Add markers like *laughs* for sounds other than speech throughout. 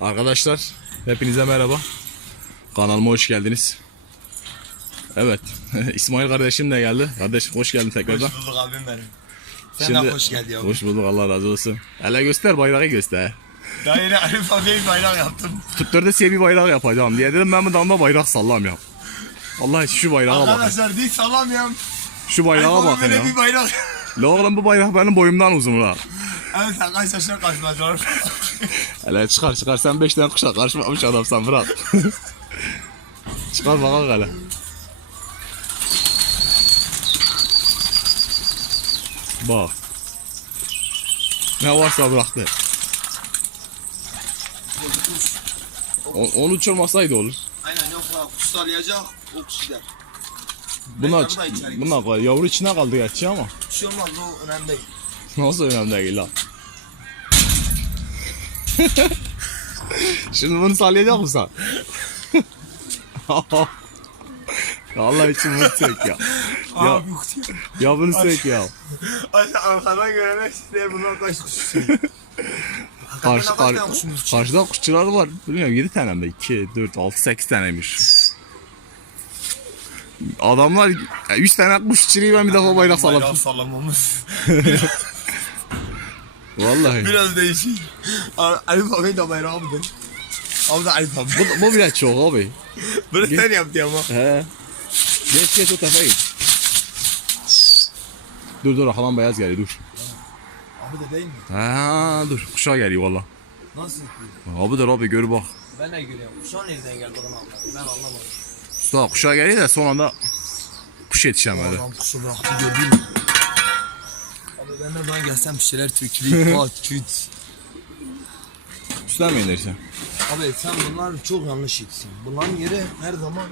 Arkadaşlar hepinize merhaba. Kanalıma hoş geldiniz. Evet *laughs* İsmail kardeşim de geldi. Kardeşim hoş geldin tekrardan. Hoş bulduk abim benim. Sen Şimdi- de hoş geldin yavrum. Hoş bulduk Allah razı olsun. Hele göster bayrağı göster. Daha yeni Arif abiye bir bayrak yaptım. Tutturdu size bir bayrak yapacağım diye dedim ben bu damda bayrak sallamıyorum. Allah şu bayrağa bakın. Arkadaşlar dik sallamıyorum. Şu Arif bayrağa böyle ya. bir bayrak. La oğlum bu bayrak benim boyumdan uzun la. Evet arkadaşlar karşılaşıyor. Hele çıkar çıkar sen 5 tane kuşa karşımamış adamsan bırak. çıkar bakalım hele. Bak. Ne varsa bıraktı. O, onu uçurmasaydı olur. Aynen yok kuş sallayacak o kuş gider. Buna, buna. Yavru içine kaldı gerçi ama. Bir şey olmaz o önemli değil. Nasıl önemli değil lan. Şimdi bunu sallayacak mısın? Allah için bunu çek ya. Ya, Abi kuş. ya bunu çek ya. Aşağı arkadan görene işte bunlar kaç kuş. Karşı, kaç kar, tane kuşumuz çıktı? karşıda kuşçular var. Bilmiyorum 7 tane mi? 2, 4, 6, 8 taneymiş. Adamlar 100 tane kuş uçuruyor ben bir defa bayrak salladım. Bayrak sallamamız. *laughs* Vallahi. Biraz değişik. Arif abi de? Abi de Arif abi. Bu, bu bile çok abi. Bunu sen yaptın ama. He. Geç geç o tarafa git. Dur dur falan beyaz geliyor dur. Abi de değil mi? Ha dur kuşa geliyor valla. Nasıl yapıyor? Abi dur abi gör bak. Ben de görüyorum. An nereden geldi onu anlamadım. Ben anlamadım. Usta kuşa geliyor da son anda kuş yetişemedi. Adam kuşu bıraktı gördün mü? Abi ben de buradan gelsem bir şeyler türküleyip *laughs* at küt. Üstten mi inersin? Abi sen bunlar çok yanlış gitsin. Bunların yeri her zaman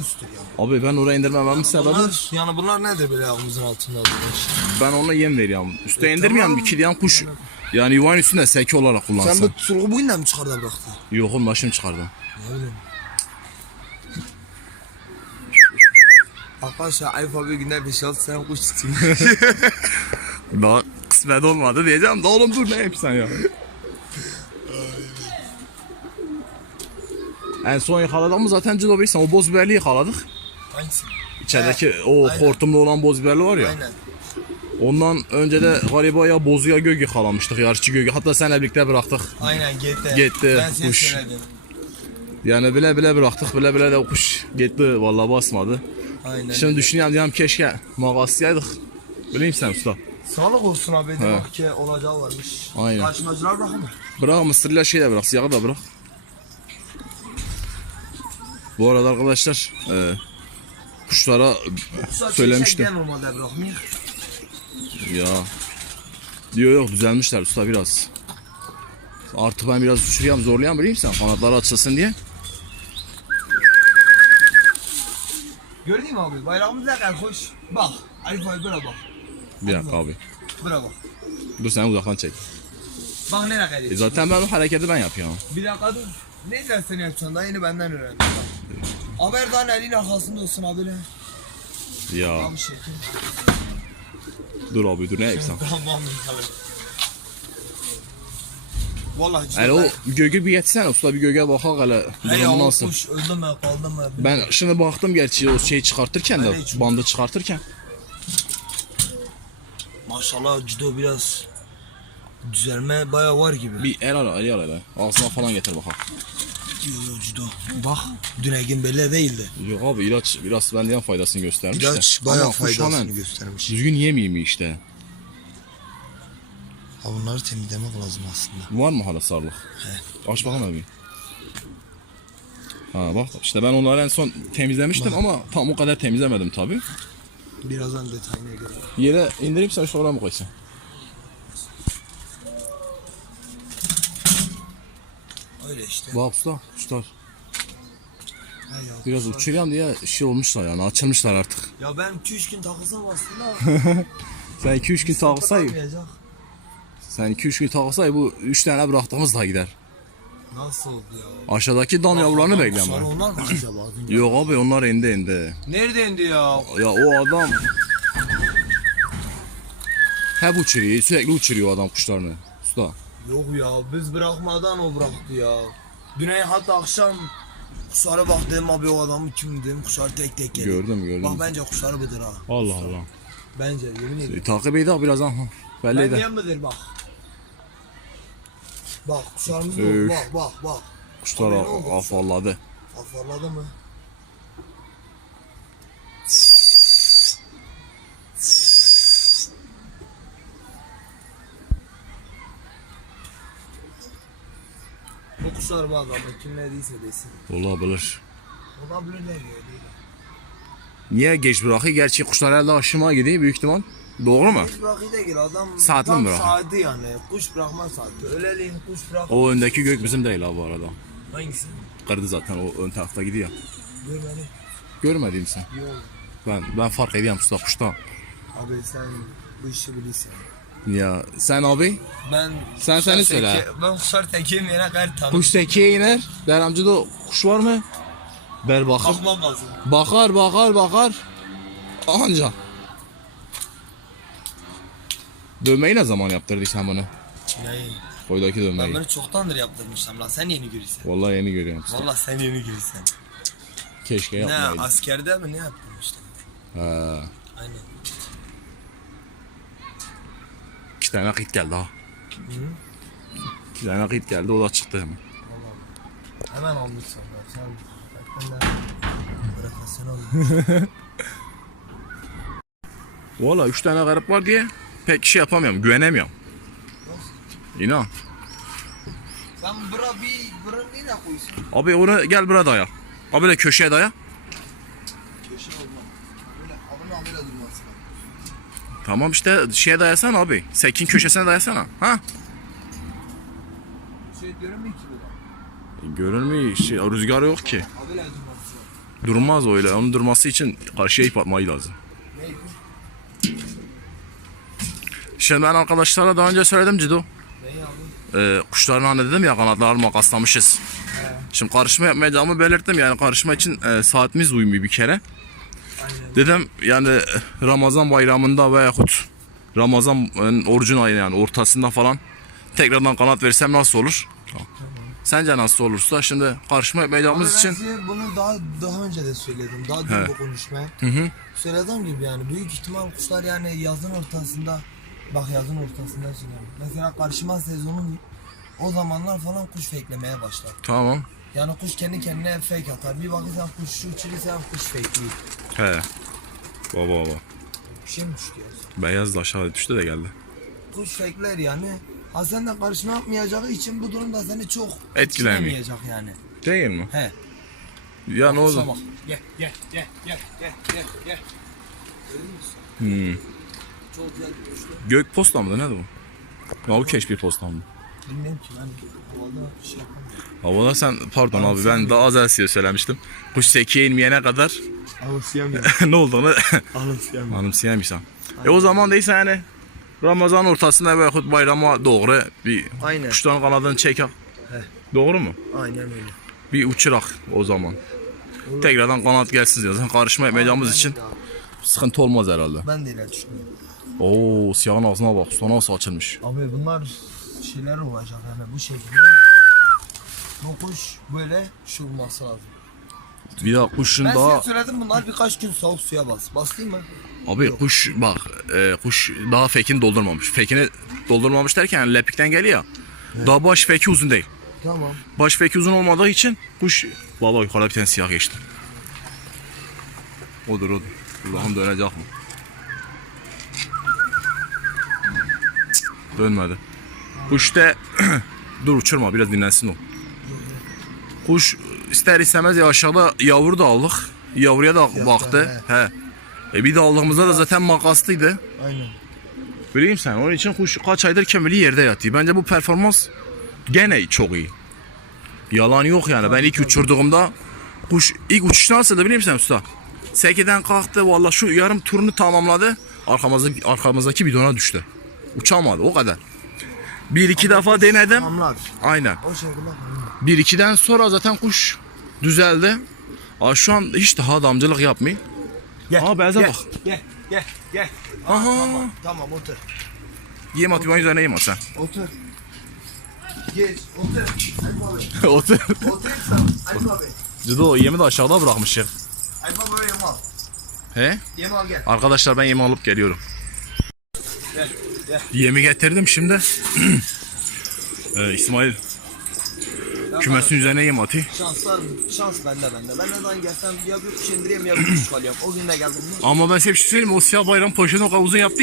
üsttür yani. Abi ben oraya indirmememin sebebi Bunlar, yani bunlar nedir böyle ayağımızın altında arkadaş? ben ona yem veriyorum. Üste E, indirmiyorum tamam. bir diyen kuş yani yuvanın üstünde seki olarak Sen kullansın. bu sulgu boyundan mı çıkardı bıraktı? Yok oğlum başım çıkardım. Ne bileyim. Arkadaşlar Ayıp abi günde 5-6 sene kuş tutuyor. *laughs* Daha kısmet olmadı diyeceğim da oğlum dur ne sen ya. en son yakaladığımız zaten Cilo Bey sen o boz biberli yakaladık. Hangisi? İçerideki o aynen. hortumlu olan boz biberli var ya. Aynen. Ondan önce de galiba ya bozuya gök yakalamıştık yarışçı gögü. Hatta seninle birlikte bıraktık. Aynen gitti. Gitti, Ben seni kuş. söyledim. Yani bile bile bıraktık bile bile de kuş gitti vallahi basmadı. Aynen. Şimdi düşünüyorum diyorum keşke mağazaydık. Bileyim sen usta. Sağlık olsun abi demek ki olacağı varmış. Aynen. Karşımacılar bırakın. Bırak mısırla şey de bırak siyahı da bırak. Bu arada arkadaşlar e, kuşlara söylemiştim. Gel normalde bırakmıyor. Ya. Diyor yok düzelmişler usta biraz. Artık ben biraz uçurayım zorlayayım bileyim sen kanatları açılsın diye. Gördün mü abi? Bayrağımız ne kadar hoş. Bak. Arif abi bura bak. Bir dakika abi. Bak. Dur sen uzaktan çek. Bak ne kadar E zaten ben o hareketi ben yapıyorum. Bir dakika dur. Ne dersen yapacaksın daha yeni benden öğrendim. Bak. Haber daha elin arkasında olsun abi? Ya şey. dur abi dur ne yapıyorsun? Tamam kalır. Vallahi cidden. Yani o göğü bir geçsene usta bir göğe bakak hele Hey durumu nasıl. kuş öldü mü kaldı mı? Ben şimdi baktım gerçi o şeyi çıkartırken de bandı çıkartırken. Maşallah Cido biraz düzelme baya var gibi. Bir el ara el ara ağzına falan getir bakalım. Yo yo Cido. Bak dün Egin belli değildi. Yok abi ilaç biraz benden faydasını göstermiş İlaç de. bayağı Ama faydasını hemen göstermiş. Düzgün yemeyeyim mi işte. Ha bunları temizlemek lazım aslında. Var mı hala sarılık? Aç bakalım abi. Ha bak işte ben onları en son temizlemiştim ama tam o kadar temizlemedim tabi. Birazdan detayına göre. Yere indireyim sen şu oraya mı koysan? Öyle işte. Bak usta kuşlar. Ha ya. Biraz uçuruyorum diye şey olmuşlar yani açılmışlar artık. Ya ben 2-3 gün takılsam aslında. *laughs* Sen 2-3 gün takılsay, sen 2-3 gün takılsay bu 3 tane bıraktığımız da gider. Nasıl oldu ya? Aşağıdaki dan yavrularını bekliyorum Sonra ben. onlar mı acaba? Yok abi onlar indi indi. Nerede indi ya? Ya o adam hep uçuruyor sürekli uçuruyor o adam kuşlarını. Usta. Yok ya biz bırakmadan o bıraktı ya. Düne hatta akşam kuşlara bak dedim abi o adamı kim dedim kuşlar tek tek geliyor. Gördüm gördüm. Bak bence kuşları budur ha. Allah Allah. Bence yemin ederim. E, takip edek birazdan. Ha. Belli Ben eder. diyen midir bak. Bak kuşlarımız Üf. bak bak bak. Kuşlar afalladı. Afarladı mı? Bu kuşlar bak abi kim ne değilse desin. Olabilir. Olabilir ne diyor değil. Niye geç bırakıyor? Gerçi kuşlar elde aşıma gidiyor büyük ihtimal. Doğru mu? Da adam Saatli mi tam bırakıyor? saati yani kuş bırakma saati. Öyleliğin kuş bırak. O öndeki gök bizim değil ha bu arada. Hangisi? Kırdı zaten o ön tarafta gidiyor. Görmedi. Görmedin sen. Oldu. Ben ben fark ediyorum usta kuşta. Abi sen bu işi bilirsin. Ya sen abi Ben Sen seni kuşlar söyle. teki- Ben kuşlar tekiyim yine kadar tanım. kuş tekiye iner. Deramcıda kuş var mı? Ber bakır. Bakmam lazım. Bakar bakar bakar. Anca. Dövmeyi ne zaman yaptırdın sen bunu? Koydaki ben dövmeyi. bunu çoktandır yaptırmışım lan sen yeni görürsen. Vallahi yeni görüyorum. usta. Valla sen yeni görürsen. Keşke Ne yapmayaydım. askerde mi ne yaptırmıştım? He. Aynen. İki tane nakit geldi ha. İki tane nakit geldi o da çıktı hemen. Hemen almışsın ben sen. Ben de profesyonel Valla üç tane garip var diye pek şey yapamıyorum, güvenemiyorum. İnan. Sen bura bir bura nereye koyuyorsun? Abi onu gel buraya daya. Abi böyle köşeye daya. Köşe olmaz. Böyle abone abone durmaz. Tamam işte şeye dayasana abi. Sekin köşesine dayasana. Ha? Şey diyorum ki burada. Görünmüyor. Şey, rüzgar yok ki. Abone durmaz. Durmaz öyle. Onun durması için karşıya ip atmayı lazım. Şimdi ben arkadaşlara daha önce söyledim Cido. Ee, kuşların hani dedim ya kanatlarını makaslamışız. Şimdi karışma yapmayacağımı belirttim yani karışma için e, saatimiz uymuyor bir kere. Aynen. Dedim yani Ramazan bayramında veyahut Ramazan e, orucun ayı yani ortasında falan tekrardan kanat versem nasıl olur? Sence nasıl olursa şimdi karışma yapmayacağımız için size bunu daha daha önce de söyledim. Daha He. dün bu konuşmaya. Hı hı. Söylediğim gibi yani büyük ihtimal kuşlar yani yazın ortasında bak yazın ortasında söylüyorum. Mesela karşıma sezonun o zamanlar falan kuş fake'lemeye başlar. tamam. Yani kuş kendi kendine fake atar. Bir bakırsan kuş şu uçurursa kuş fake'liyor. He. Baba baba. Bir şey mi düştü ya? Beyaz da aşağı düştü de geldi. Kuş fake'ler yani. Ha sen de karşına yapmayacağı için bu durumda seni çok Etkilemiyor. etkilemeyecek yani. Değil mi? He. Ya ne oldu? Sabah. Gel gel gel gel gel gel gel. Görüyor musun? Hmm. Çok güzel bir kuştu. Gök posta mıydı ne bu? Bu keşfi posta mı? Bilmiyorum ki ben havada bir şey yapamıyorum. Havada sen pardon abi ben daha az Asya'ya söylemiştim. Kuş sekiye inmeyene kadar Anımsayamıyorum. *laughs* ne oldu onu Anımsayamıyorum. anımsayamışsın. E o zaman değilse yani Ramazan ortasında veyahut bayrama doğru bir Aynen. kuşların kanadını çekek. Doğru mu? Aynen öyle. Bir uçurak o zaman. Tekrardan kanat gelsin diyorsan karışma Aynen için abi. sıkıntı olmaz herhalde. Ben de öyle düşünüyorum. Oo siyahın ağzına bak. Usta nasıl açılmış. Abi bunlar şeyler olacak yani bu şekilde. Bu kuş böyle şu olması lazım. Bir daha kuşun Ben daha... size söyledim bunlar birkaç gün soğuk suya bas. Basayım mı? Abi kuş bak e, kuş daha fekini doldurmamış. Fekini doldurmamış derken yani lepikten geliyor. ya. Daha baş feki uzun değil. Tamam. Baş feki uzun olmadığı için kuş valla yukarıda bir tane siyah geçti. Odur odur. Allah'ım dönecek mi? Dönmedi. Kuş da *clears throat* dur uçurma biraz dinlensin o. Kuş ister istemez ya aşağıda yavru da aldık. Yavruya da baktı. He. E bir de aldığımızda da zaten makaslıydı. Aynen. Bileyim sen onun için kuş kaç aydır kemili yerde yatıyor. Bence bu performans gene çok iyi. Yalan yok yani. Ben ilk uçurduğumda kuş ilk uçuş nasıldı biliyor musun usta? Sekiden kalktı valla şu yarım turunu tamamladı. Arkamızdaki, arkamızdaki bidona düştü. Uçamadı o kadar. Bir iki defa denedim. Tamamlar. Aynen. O şekilde. Bir ikiden sonra zaten kuş düzeldi. Aa, şu an hiç daha damcılık yapmıyor. Gel. Aa, beyaza gel, bak. Gel gel gel. Aha. Tamam, tamam otur. Yem at, üzerine yem at sen. Otur. Geç. Otur. Ayıp abi. *laughs* Otur. Otur sen. Ayıp abi. Cido yemi de aşağıda bırakmışım. Ayıp abi yem al. He? Yem al gel. Arkadaşlar ben yemi alıp geliyorum. Gel. Yemi getirdim şimdi. *clears throat* ee, İsmail kümesin üzerine yem atıyor. Şanslar şans bende bende. Ben ne zaman gelsem ya bir kuş indireyim ya bir kuş kalıyorum. O gün de geldim. Ama ben size bir şey söyleyeyim? O siyah bayram poşetini o kadar uzun yaptı.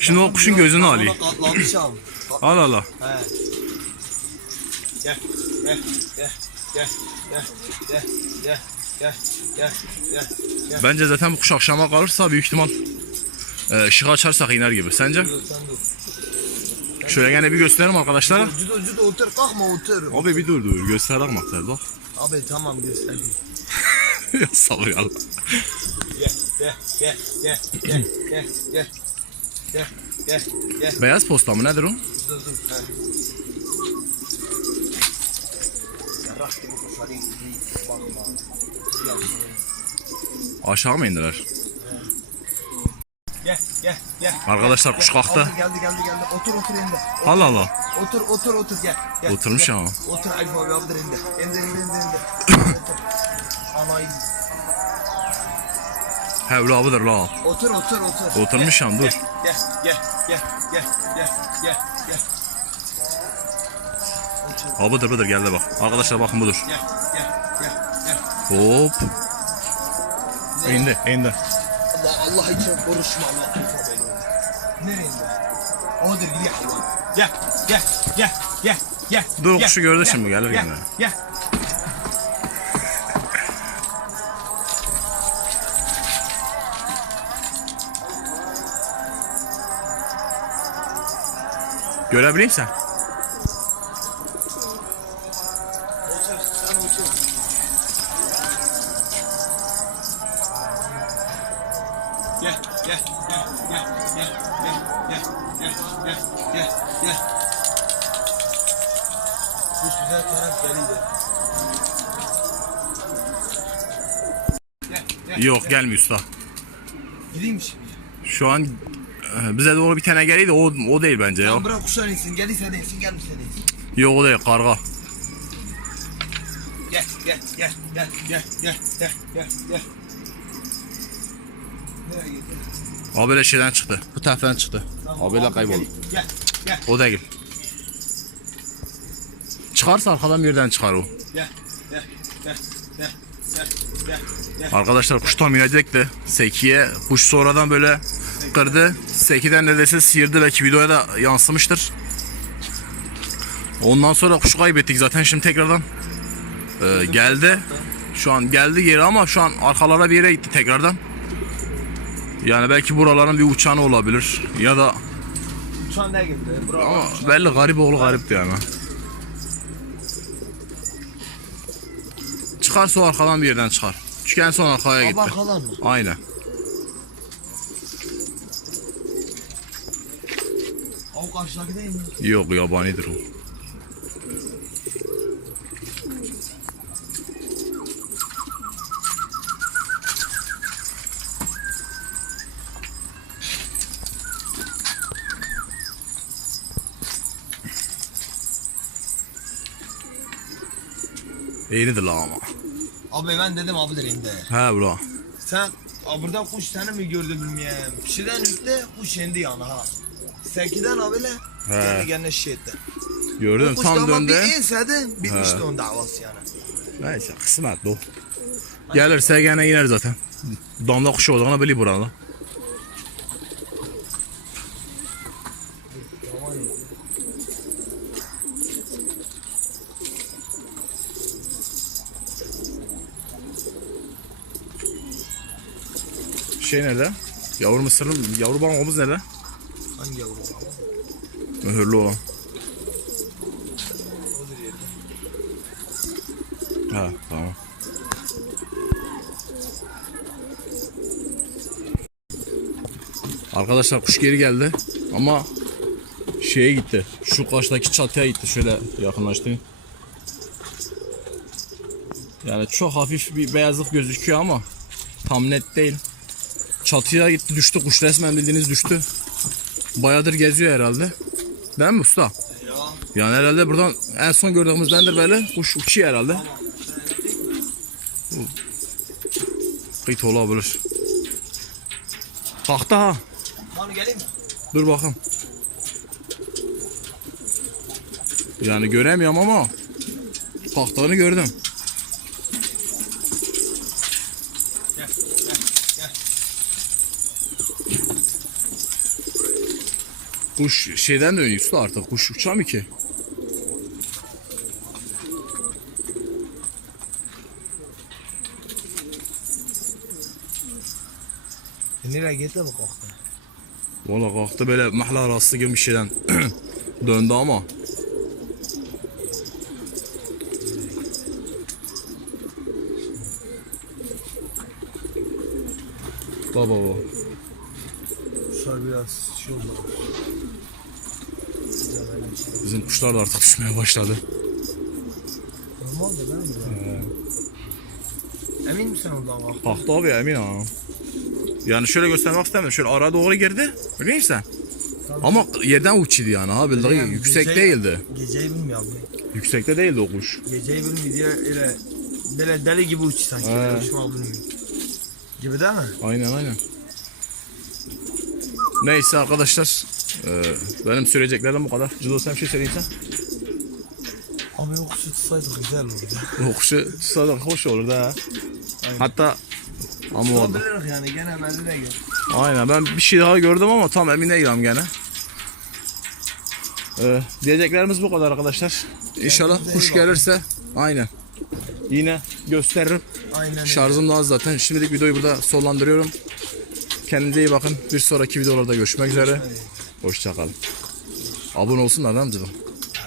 Şimdi o kuşun gözünü Ona alıyor. Katlamışım. Kat- Al al al. He. Gel. Gel. Gel. Gel. Gel. Gel. Gel. Gel. Gel. Gel. Gel. Bence zaten bu kuş akşama kalırsa büyük ihtimal ee, Işık açarsak iner gibi. Sence? Şöyle gene bir gösterelim arkadaşlara. Cüdo cüdo otur kalkma otur. Abi bir dur dur göster akmaklar bak. Abi tamam göster. *laughs* ya sabır ya. Gel gel gel gel gel gel gel. Gel, gel. Beyaz posta mı nedir o? Aşağı mı indiler? Gel gel gel. Arkadaşlar kuş kalktı. Altı geldi geldi geldi. Otur otur indi. Allah Allah. Otur otur otur gel. gel Oturmuş gel. ama. Otur Alfa abi abdur indi. İndi indi indi indi. otur. Anayı. He ula abidir la. Otur otur otur. Oturmuş ya, dur. Gel gel gel gel gel gel gel. Otur. Abidir budur geldi bak. Arkadaşlar bakın budur. Gel gel gel gel. Hop. İndi indi. Allah için konuşma Allah kurtar beni indi? Odur gidiyor hayvan. Gel gel gel gel gel. Dur, gel, kuşu gördü şimdi, gelir gel, gene. Gel. Görebileyim sen. Yok gelmiyor usta. Gideyim şimdi. Şu an e, bize doğru bir tane geliydi o, o değil bence ya. Tamam bırak kuşlar insin. Gelirse de insin, gelmişse de insin. Yok o değil karga. Gel gel gel gel gel gel gel gel gel. Nereye gitti? Abiyle şeyden çıktı. Bu taraftan çıktı. Abiyle aldım, kayboldu. Gel gel gel O değil. Çıkarsa arkadan bir yerden çıkar o. gel gel gel gel gel. Arkadaşlar kuş tam inecekti. Sekiye kuş sonradan böyle kırdı. Sekiden neredeyse sıyırdı belki videoya da yansımıştır. Ondan sonra kuşu kaybettik zaten şimdi tekrardan e, geldi. Şu an geldi geri ama şu an arkalara bir yere gitti tekrardan. Yani belki buraların bir uçanı olabilir ya da Şu an ne gitti? Bravo. ama belli garip oğlu garipti yani. Çıkarsa o arkadan bir yerden çıkar. Çünkü en son arkaya gitti. Abarkalan mı? Aynen. O karşıdaki değil mi? Yok yabanidir o. İyidir la ama. Abi ben dedim abi dereyim de. He bro. Sen abi burada kuş tane mi gördü bilmiyorum. Pişiden üstte kuş indi yana ha. Sekiden abiyle He. kendi kendine şey etti. Gördün Kuş tam döndü. bir insedi bitmişti onun davası yani. Neyse kısmet bu. Gelirse gene iner zaten. Damla kuşu olduğunu biliyor burada. Şey nerede? Yavru mısırın, yavru balığımız nerede? Hangi yavru abi? Mühürlü olan. Ha tamam. Arkadaşlar kuş geri geldi ama şeye gitti. Şu karşıdaki çatıya gitti. Şöyle yakınlaştı. Yani çok hafif bir beyazlık gözüküyor ama tam net değil. Çatıya gitti düştü kuş resmen bildiğiniz düştü. Bayadır geziyor herhalde. Değil mi usta? Ya Yani herhalde buradan en son gördüğümüzdendir böyle. Kuş uçuyor herhalde. Kıyt olabilir. Kalktı ha. Manu geleyim mi? Dur bakın. Yani göremiyorum ama kalktığını gördüm. Gel, gel, gel. Kuş şeyden dönüyor usta artık. Kuş uçar mı ki? E, Nereye gitti bu kalktı? Valla kalktı böyle mahla arası gibi bir şeyden *clears throat* döndü ama. Baba baba. Kuşlar biraz şey oldu. Bizim kuşlar da artık düşmeye başladı. Normal değil mi? ya? Emin misin ondan kalktı? Kalktı abi emin ha. Yani şöyle göstermek istemiyorum. Şöyle ara doğru girdi. Biliyor musun? Tabii. Ama yerden uçuydu yani ha bildiğin Yani yüksek gece- değildi. Geceyi bilmiyor abi. Yüksekte değildi o kuş. Geceyi bilmiyor diye öyle böyle deli gibi uç sanki. Böyle uçmak bilmiyor. Gibi değil mi? Aynen aynen. Neyse arkadaşlar. E, benim söyleyeceklerim bu kadar. Cüdo sen bir şey söyleyeyim sen. Abi o kuşu tutsaydık güzel olurdu. O kuşu tutsadak hoş olur da. Hatta ama oldu. Tutabiliriz yani gene belli de gör. Aynen ben bir şey daha gördüm ama tam emin değilim gene. Ee, diyeceklerimiz bu kadar arkadaşlar. İnşallah Kendinize kuş iyi bakın. gelirse aynen. Yine gösteririm. Aynen öyle. Şarjım da az zaten. Şimdilik videoyu burada sonlandırıyorum. Kendinize iyi bakın. Bir sonraki videolarda görüşmek üzere. Hoşçakalın. Abone olsunlar lan canım.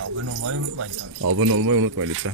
Abone olmayı unutmayın tabii. Abone olmayı unutmayın lütfen.